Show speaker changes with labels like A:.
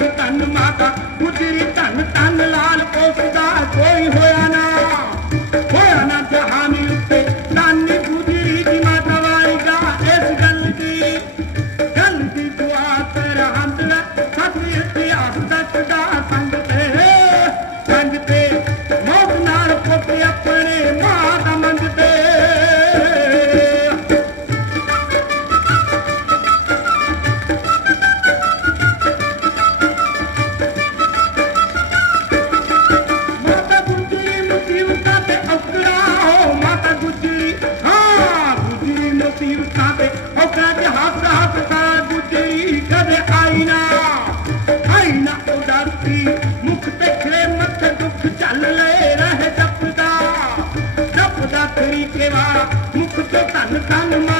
A: ਜਗ ਧੰਨ ਮਾਤਾ ਉਜਰੀ ਧੰਨ ਧੰਨ ਲਾਲ ਕੋਸਦਾ ਕੋਈ ਹੋਇਆ ਨਾ। ਹੋਇਆ ਨਾ ਜਹਾਨੀ ਉੱਤੇ, ਨਾਨੀ ਗੁਜਰੀ ਦੀ ਮਾਤਾ ਵਾਲੀ ਦਾ ਇਸ ਗੱਲ ਦੀ ਸੇਵਾ ਮੁਕਤ ਧਨ ਧਨ ਮਾ